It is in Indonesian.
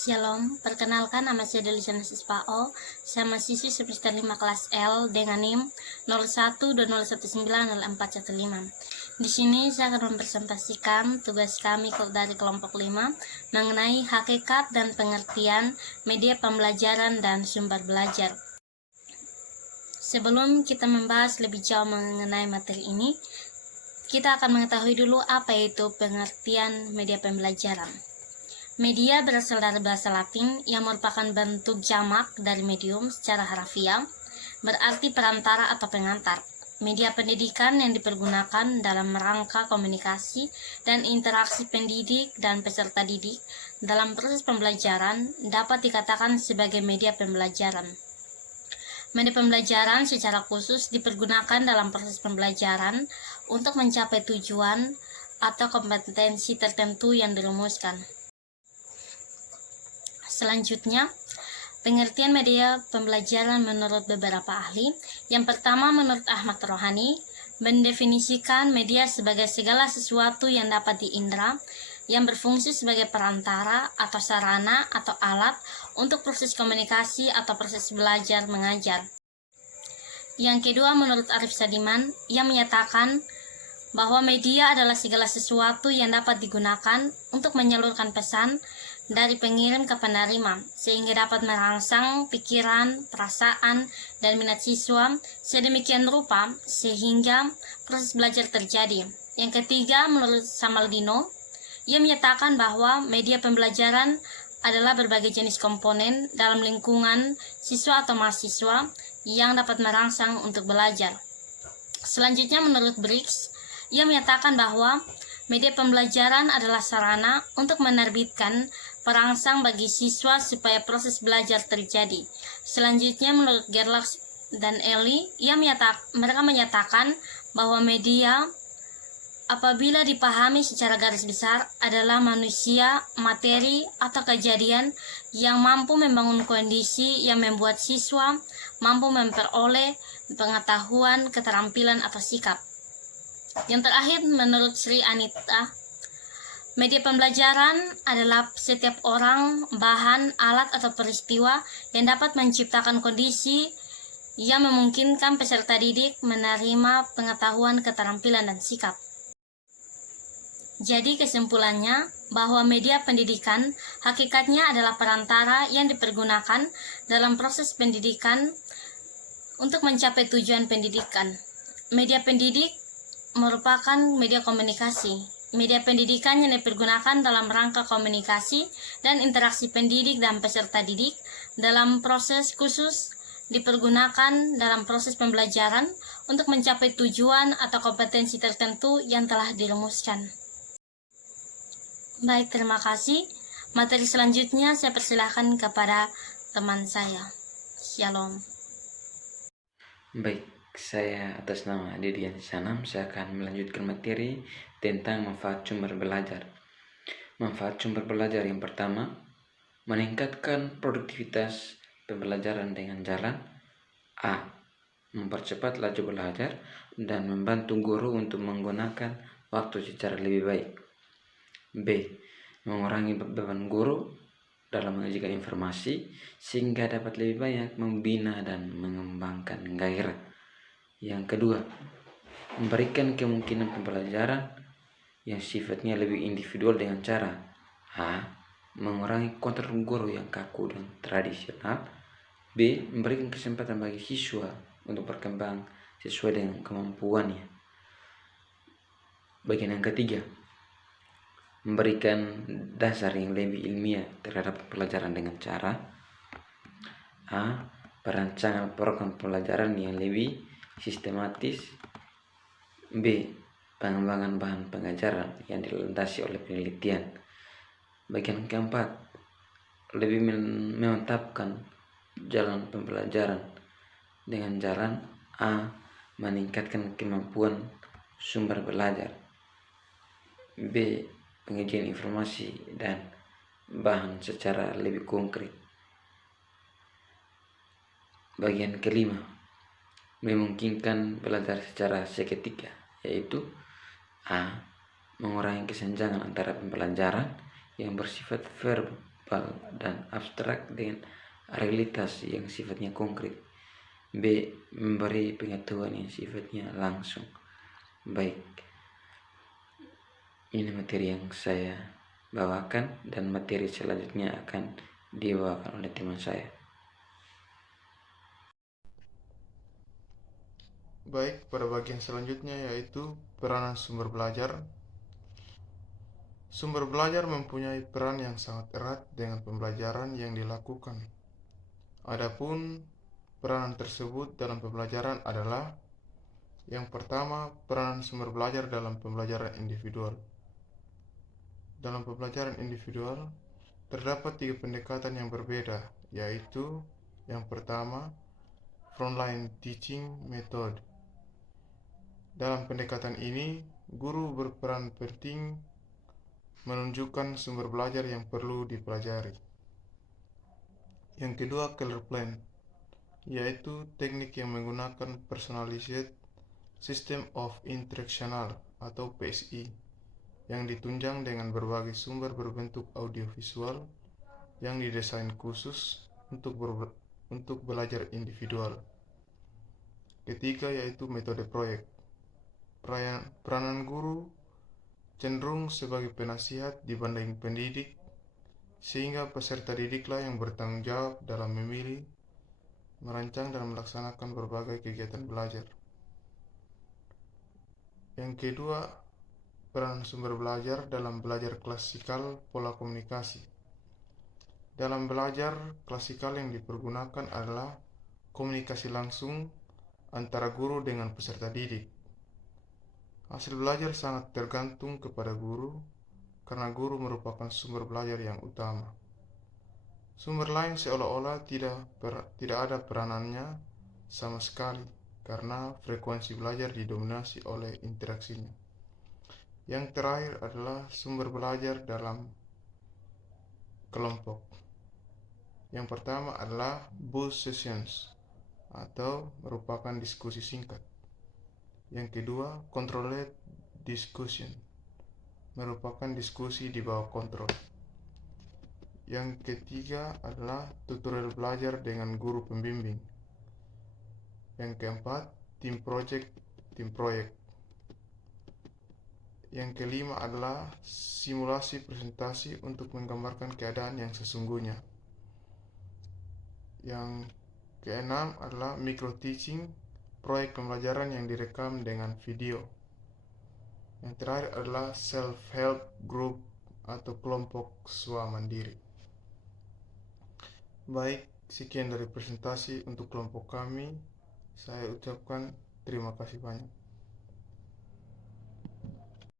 Shalom, perkenalkan nama saya Delisana Sispao. Saya mahasiswi semester 5 kelas L dengan NIM 0120190415. Di sini saya akan mempresentasikan tugas kami dari kelompok 5 mengenai hakikat dan pengertian media pembelajaran dan sumber belajar. Sebelum kita membahas lebih jauh mengenai materi ini, kita akan mengetahui dulu apa itu pengertian media pembelajaran. Media berasal dari bahasa Latin yang merupakan bentuk jamak dari medium secara harfiah, berarti perantara atau pengantar. Media pendidikan yang dipergunakan dalam rangka komunikasi dan interaksi pendidik dan peserta didik dalam proses pembelajaran dapat dikatakan sebagai media pembelajaran. Media pembelajaran secara khusus dipergunakan dalam proses pembelajaran untuk mencapai tujuan atau kompetensi tertentu yang dirumuskan. Selanjutnya, pengertian media pembelajaran menurut beberapa ahli. Yang pertama, menurut Ahmad Rohani, mendefinisikan media sebagai segala sesuatu yang dapat diindra, yang berfungsi sebagai perantara atau sarana atau alat untuk proses komunikasi atau proses belajar mengajar. Yang kedua, menurut Arif Sadiman, ia menyatakan bahwa media adalah segala sesuatu yang dapat digunakan untuk menyalurkan pesan dari pengirim ke penerima, sehingga dapat merangsang pikiran, perasaan, dan minat siswa sedemikian rupa sehingga proses belajar terjadi. Yang ketiga, menurut Samaldino, ia menyatakan bahwa media pembelajaran adalah berbagai jenis komponen dalam lingkungan siswa atau mahasiswa yang dapat merangsang untuk belajar. Selanjutnya, menurut Briggs, ia menyatakan bahwa media pembelajaran adalah sarana untuk menerbitkan perangsang bagi siswa supaya proses belajar terjadi. Selanjutnya, menurut Gerlach dan Eli, mereka menyatakan bahwa media apabila dipahami secara garis besar adalah manusia, materi, atau kejadian yang mampu membangun kondisi yang membuat siswa mampu memperoleh pengetahuan, keterampilan, atau sikap. Yang terakhir, menurut Sri Anita, media pembelajaran adalah setiap orang, bahan, alat, atau peristiwa yang dapat menciptakan kondisi yang memungkinkan peserta didik menerima pengetahuan, keterampilan, dan sikap. Jadi kesimpulannya bahwa media pendidikan hakikatnya adalah perantara yang dipergunakan dalam proses pendidikan untuk mencapai tujuan pendidikan. Media pendidik merupakan media komunikasi. Media pendidikan yang dipergunakan dalam rangka komunikasi dan interaksi pendidik dan peserta didik dalam proses khusus dipergunakan dalam proses pembelajaran untuk mencapai tujuan atau kompetensi tertentu yang telah dirumuskan. Baik, terima kasih. Materi selanjutnya saya persilahkan kepada teman saya. Shalom. Baik, saya atas nama Didian Sanam, saya akan melanjutkan materi tentang manfaat sumber belajar. Manfaat sumber belajar yang pertama, meningkatkan produktivitas pembelajaran dengan jalan A. Mempercepat laju belajar dan membantu guru untuk menggunakan waktu secara lebih baik. B. Mengurangi beban guru dalam menyajikan informasi sehingga dapat lebih banyak membina dan mengembangkan gairah. Yang kedua, memberikan kemungkinan pembelajaran yang sifatnya lebih individual dengan cara A. Mengurangi kontrol guru yang kaku dan tradisional. B. Memberikan kesempatan bagi siswa untuk berkembang sesuai dengan kemampuannya. Bagian yang ketiga, memberikan dasar yang lebih ilmiah terhadap pelajaran dengan cara A. Perancangan program pelajaran yang lebih sistematis. B. Pengembangan bahan pengajaran yang dilandasi oleh penelitian. Bagian keempat, lebih memantapkan jalan pembelajaran dengan jalan A. Meningkatkan kemampuan sumber belajar. B. Penyajian informasi dan bahan secara lebih konkret. Bagian kelima, memungkinkan belajar secara seketika, yaitu A. Mengurangi kesenjangan antara pembelajaran yang bersifat verbal konseptual dan abstrak dengan realitas yang sifatnya konkret. B. Memberi pengetahuan yang sifatnya langsung. Baik, ini materi yang saya bawakan dan materi selanjutnya akan dibawakan oleh teman saya. Baik, pada bagian selanjutnya yaitu peranan sumber belajar. Sumber belajar mempunyai peran yang sangat erat dengan pembelajaran yang dilakukan. Adapun peranan tersebut dalam pembelajaran adalah: yang pertama, peranan sumber belajar dalam pembelajaran individual. Dalam pembelajaran individual, terdapat 3 pendekatan yang berbeda, yaitu yang pertama, frontline teaching method. Dalam pendekatan ini, guru berperan penting menunjukkan sumber belajar yang perlu dipelajari. Yang kedua, killer plan, yaitu teknik yang menggunakan personalized system of instructional atau PSI yang ditunjang dengan berbagai sumber berbentuk audiovisual yang didesain khusus untuk belajar individual. Ketiga, yaitu metode proyek. Peranan guru cenderung sebagai penasihat dibanding pendidik, sehingga peserta didiklah yang bertanggung jawab dalam memilih, merancang, dan melaksanakan berbagai kegiatan belajar. Yang kedua, peran sumber belajar dalam belajar klasikal pola komunikasi. Dalam belajar klasikal yang dipergunakan adalah komunikasi langsung antara guru dengan peserta didik. Hasil belajar sangat tergantung kepada guru, karena guru merupakan sumber belajar yang utama. Sumber lain seolah-olah tidak ada peranannya sama sekali, karena frekuensi belajar didominasi oleh interaksinya. Yang terakhir adalah sumber belajar dalam kelompok. Yang pertama adalah buzz sessions, atau merupakan diskusi singkat. Yang kedua, controlled discussion, merupakan diskusi di bawah kontrol. Yang ketiga adalah tutorial belajar dengan guru pembimbing. Yang keempat, tim proyek. Yang kelima adalah simulasi presentasi untuk menggambarkan keadaan yang sesungguhnya. Yang keenam adalah micro teaching, proyek pembelajaran yang direkam dengan video. Yang terakhir adalah self-help group atau kelompok swamandiri. Baik, sekian dari presentasi untuk kelompok kami. Saya ucapkan terima kasih banyak.